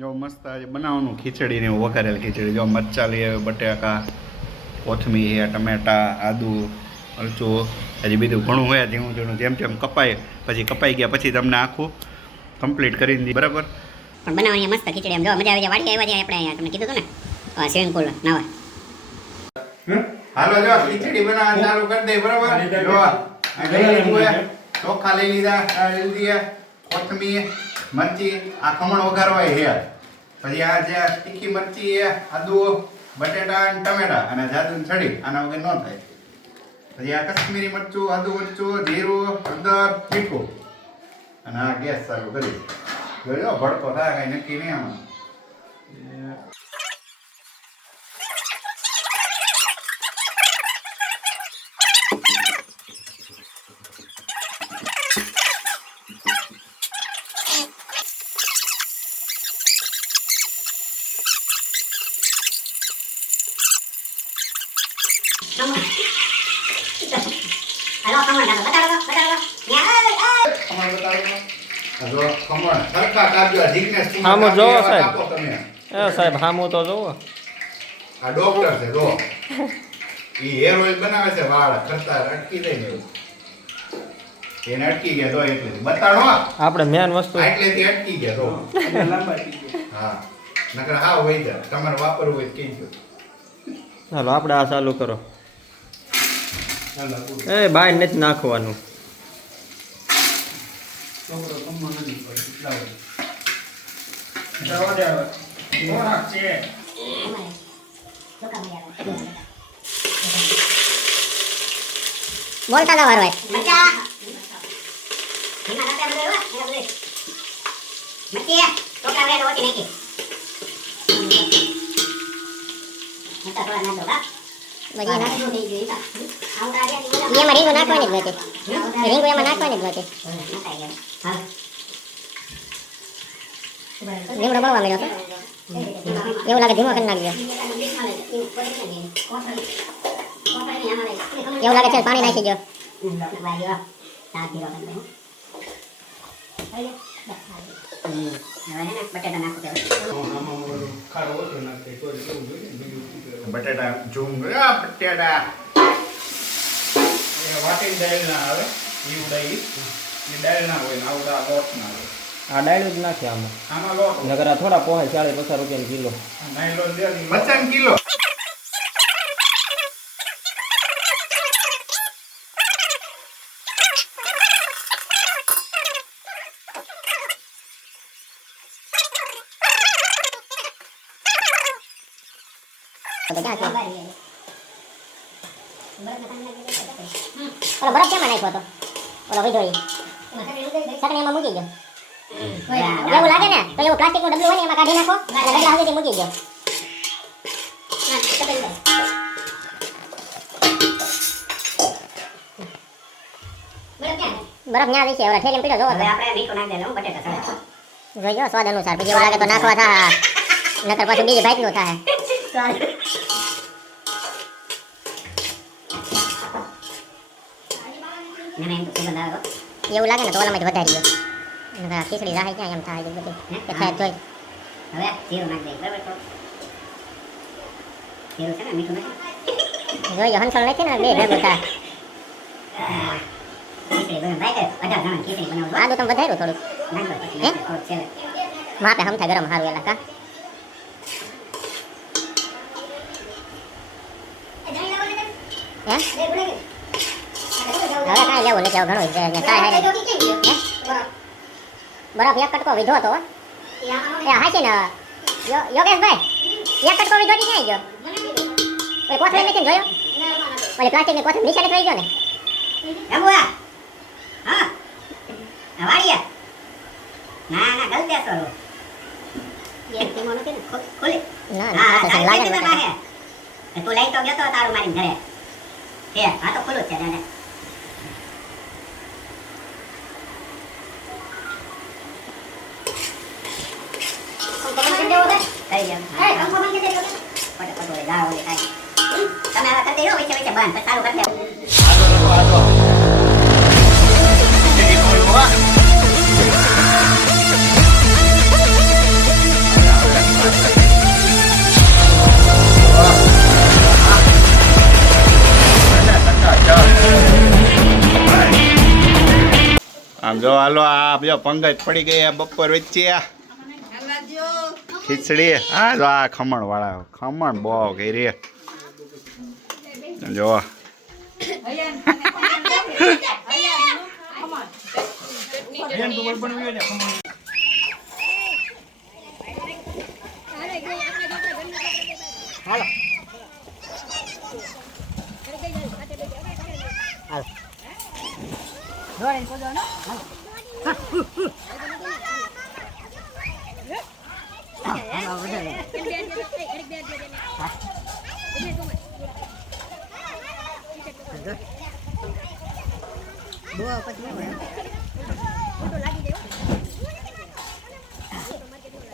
જો મસ્ત આજે બનાવવાનું ખીચડી ને એવું વઘારેલ ખીચડી. જો મરચા લઈ આવે બટાકા કોથમીર ટમેટા આદુ મરચું હજી બીજું ઘણું હોય ધીમું ધીમું જેમ જેમ કપાય. પછી કપાઈ ગયા પછી તમને આખું કમ્પ્લીટ કરી દીધી બરાબર? પણ બનાવવાની મસ્ત ખીચડી એમ જો મજા આવી જાય. વાડી આવ્યા છે આપણે અહીંયા તમને કીધું હતું ને સ્વિમિંગ પુલ નાવા. હાલો જો ખીચડી બનાવવા ચાલુ કરી દે બરાબર? જો. ચોખા લઈ લીધા લીધી કોથમીર મરચી આ ખમણ વઘારવા હે પછી આ જે તીખી મરચી એ આદુ, બટેટા અને ટમેટા, અને જાદુ છડી, આના વગર ન થાય. પછી આ કશ્મીરી મરચું, આદુ મરચું, જીરું, હળદર, મીઠું. અને આ ગેસ ચાલુ કરી. જોયો ભડકો થાય, કઈ નક્કી નહીં આમાં હાલો કમળ ડાલો બતાડો બતાડો યા ખમણ બતાવો સરખા જીગ્નેશ આમાં જોવો સાહેબ. એ સાહેબ હામો તો જોવો. આ ડોક્ટર છે જો. ઈ હેર ઓઇલ બનાવે છે વાળ કરતા અટકી જાય ને એને અટકી ગયા તો એટલે બતાડો આપણે મેન વસ્તુ એટલેથી અટકી ગયા હા. નકર હા હોય જાય તમારે વાપરવું હોય તો ચાલો આપણે આ ચાલુ કરો. એ બાય નથી નાખવાનું. બોલતા જવાનું હોય મરચા જવા નાખતા બધું એવા, એના બધું. મરચી ટોકરા વડે ઓછી નાખી મરચાં થોડા નાખો કા બધી એમાં રીંગો નાખવાની જ નથી. રીંગો એમાં નાખવાની જ નથી. લીમડો બળવા મળ્યો છે એવું લાગે ધીમો કરી નાખજો. એવું લાગે છે પાણી નાખી દો બટેટા આ બટેટા. એ વાટી દાળ ના આવે ઈ ઉડાઈ. ઈ દાળ ના હોય ને આવડા લોટ ના હોય. આ ડાયલ જ નાખે આમાં. આમાં લોટ નગર આ થોડા પોહાય ચાલીસ પચાસ રૂપિયા કિલો. નાયલોન દે પચાસ કિલો. ઓલો બરફ જેમાં નાખ્યો હતો? ઓલો વિધો ઈ ચટણી એમાં મૂકી દો એવું લાગે ને? તો એવું પ્લાસ્ટિકનું ડબલું હોય ને એમાં કાઢી નાખો અને ડબલા સુધી મૂકી દો બરફ ન્યા વિશે ઓલા થેલીમાં પીડો જોવો આપણે મીઠું નાખી દેલું બટેટા જોઈજો સ્વાદ અનુસાર. પછી એવું લાગે તો નાખવા થા નકર પાછું બીજી ભાઈ નું થાય. એવું લાગે ને તો ઓલામાં જ વધારી દો નકર આ ખીચડી રાહી ક્યાં એમ થાય બધી કે થાય જોઈ હવે જીરું નાખી દે બરાબર તો જીરું છે ને મીઠું નથી જોઈજો હંસળ નાખી ને બે ભેગું થાય ખીચડી બને ભાઈ કે અઢાર જણા ખીચડી બનાવું આદુ તમે વધાર્યું થોડુંક નાખો પછી હે? નાખો થોડુંક છેલ્લે માપે હમ થાય ગરમ હારું એલા કા હે હવે કાંઈ લેવું નથી ઘણું જ છે. ને કાંઈ હારે બરફ એક કટકો વિધો તો એ હાચી ને? યોગેશભાઈ એક કટકો વિધો ની ક્યાં ગયો? ઓલી કોથળી નથી જોયો? ઓલી પ્લાસ્ટિકની કોથળી નીચે થઈ ગયો ને? બુઆ હા. આ ના ના ગલ છો ને? ખોલી. ના હા ના હા તારે કેટલી ને પાસે એ તું લઈ તો ગયો તો તારું મારી ઘરે એ આ તો ખુલ્લું જ છે દાદા થઈ ગયું હા પટે પટોળે જાઓ ઓલી કાંઈ. તમે હવે કરી દેજો વચ્ચે વચ્ચે બંધ પછી ચાલુ કરી દેવું આમ જો હાલો આ જો પંગજ પડી ગઈ આ બપોર વચ્ચે આ ખીચડી? હા જો આ ખમણ વાળા ખમણ બહુ ઘેરી જો. હાલો હાલો.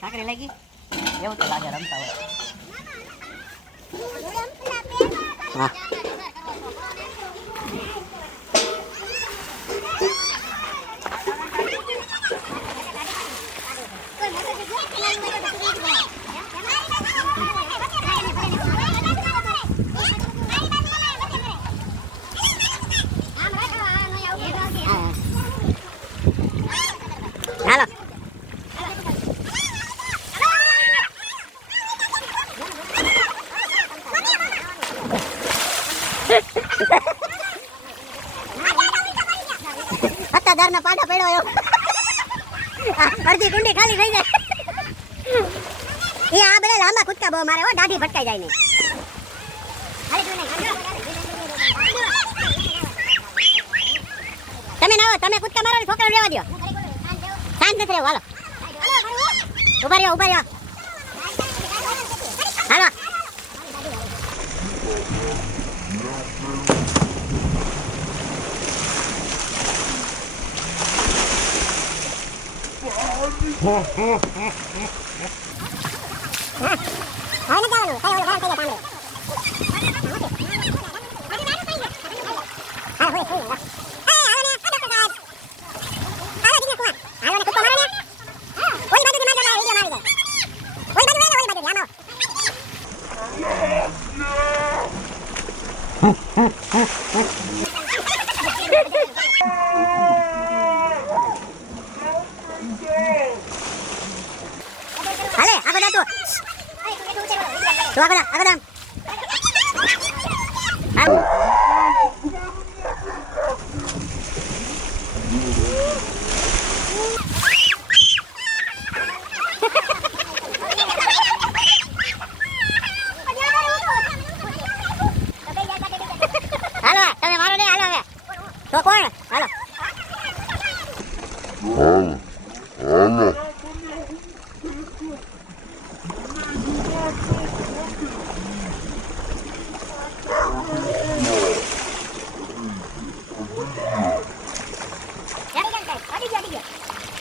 કાંકરી લાગી એવું તો લાગે રમતા હોય હા હાલો અત્યાધારના પાડા પડ્યો એવો. આ અડધી કુંડી ખાલી થઈ જાય એ આ બધા લાંબા કૂદકા બહુ મારે હો દાઢી ભટકાઈ જાય નહીં તમે ના તમે કૂદકા મારો છોકરા રહેવા દ્યો શાંત નથી રહેવું હાલો ઊભા રહ્યો ઊભા રહ્યો હાલો હવે નથી જવાનું કઈ ઓલું ગરમ થઈ જાય હા હોય હોય એ હાલો ને કડક કડક હાલો દિનેશ કુમાર હાલો ને કૂદકો મારો ને ઓલી બાજુથી મારજો એટલે વિડિયો મારી જાય ઓલી બાજુ ઓલી બાજુ આમ આવો હાલે આગળ જા તું તું આગળ જા, આગળ જા. હા. હાલો તમે મારો નહીં હાલો હવે તો કોણ હાલો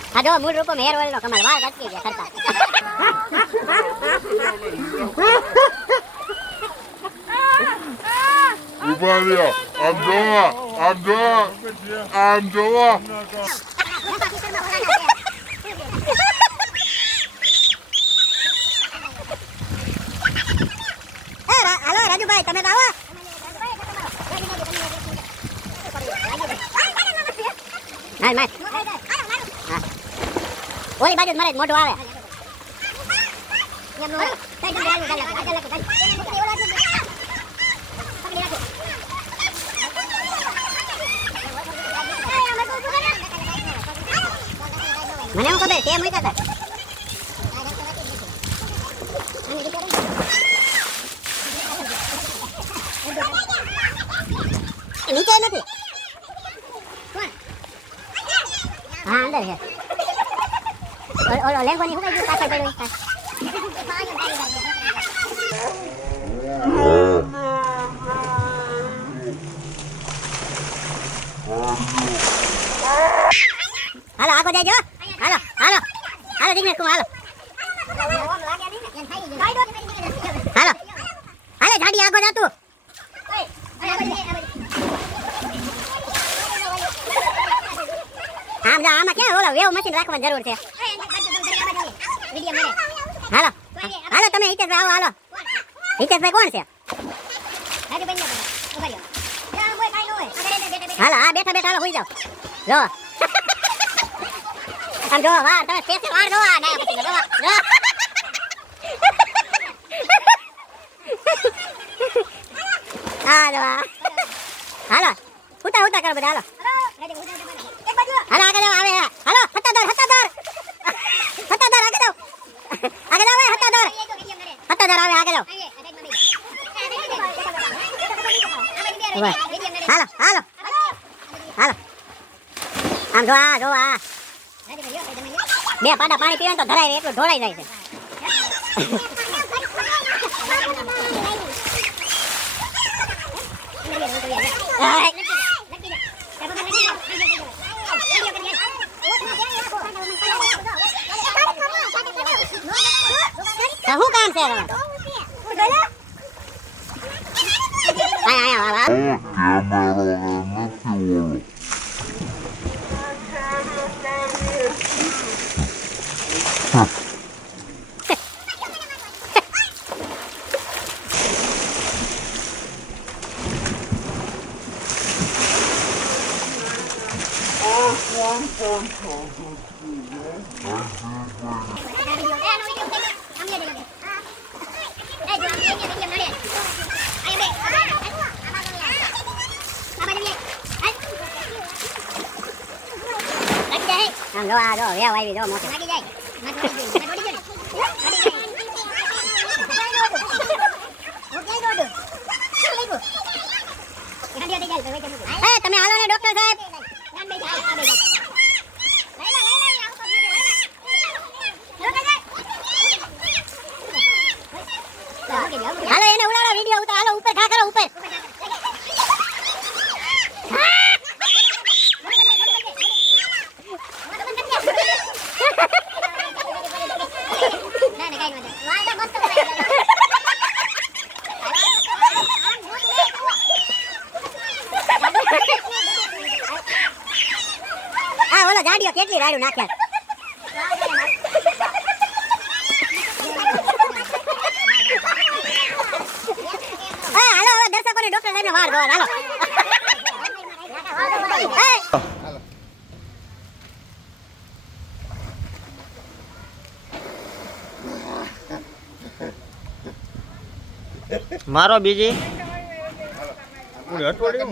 હા જો મૂળ રૂપો મેર ઓઇલ નો કમાલ. વાળ અટકી ગયા ખરતા ઊભા રહ્યો. આમ જોવા આમ જોવા આમ જોવા. ભાઈ તમે આવો માર. ઓલી બાજુ મારે મોઢું આવે. મને હું ખબર તે મૂક્યા હતા નીચે નથી. હા અંદર છે. ઓલો- લેંગો ની શું કઈ પાછળ પડ્યો? હાલો આગો જજો હાલો હાલો. હાલો દીકને કુમ હાલો. હાલો. હાલો ગાડી આગો જા તું. આમ જા, આમાં ક્યાં ઓલો વેવ મશીન રાખવાની જરૂર છે હાલો હાલો તમે હિતેશભાઈ આવો હાલો. હિતેશભાઈ કોણ છે? હાલો હા બેઠા બેઠા હાલો હોઈ જાઓ. જો આમ જો વાર તમે સ્પેશિયલ વાર જો આ ડાયા પછી જો હા. આ. હાલો. ઉતા ઉતા કરો બધા હાલો. હાલો. આગળ આવે હાલો હત્તાદાર હત્તાદાર હત્તાદાર આગળ જાઓ આગળ જાઓ એ હત્તાદાર હત્તાદાર આવે આગળ જાઓ ઊભા. હાલો હાલો હાલો આમ જો આ જો આ બે પાડા પાણી પીવે તો ધરાય એટલું ઢોળાઈ જાય છે. શું કામ છે તમારે? આય, આય, આય, આય. આમ જો આ જો વેવ આવી જો મોટી એ તમે હાલો ને ડોક્ટર સાહેબ હાલો એને ઉડાડો વિડિયો ઉતાર હાલો ઉપર ખા કરો ઉપર આ ઓલો જાડીઓ કેટલી રાડું નાખ્યા? હા હાલો હવે દર્શકોને ડોક્ટર સાહેબને વાર જોવા હાલો. મારો બીજી? એમ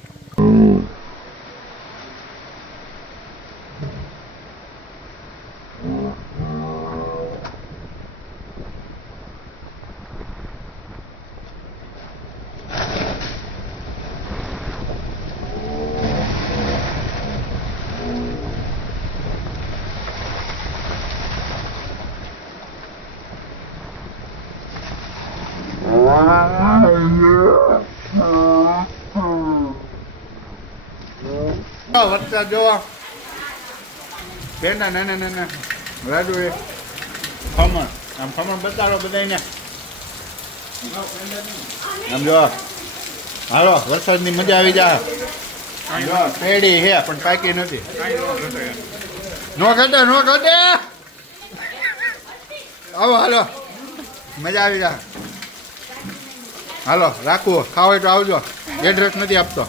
વરસાદ જોવા. પેંડા નાના નાના રાજુ એ ખમણ. આમ ખમણ બતાડો બધાને આમ જો, હાલો, વરસાદની મજા આવી જા. પેડી હે, પણ પાકી નથી. નો કાઢે નો કાઢે આવો, હાલો. મજા આવી જા. હાલો રાખવું ખાવ તો આવજો. એડ્રેસ નથી આપતો.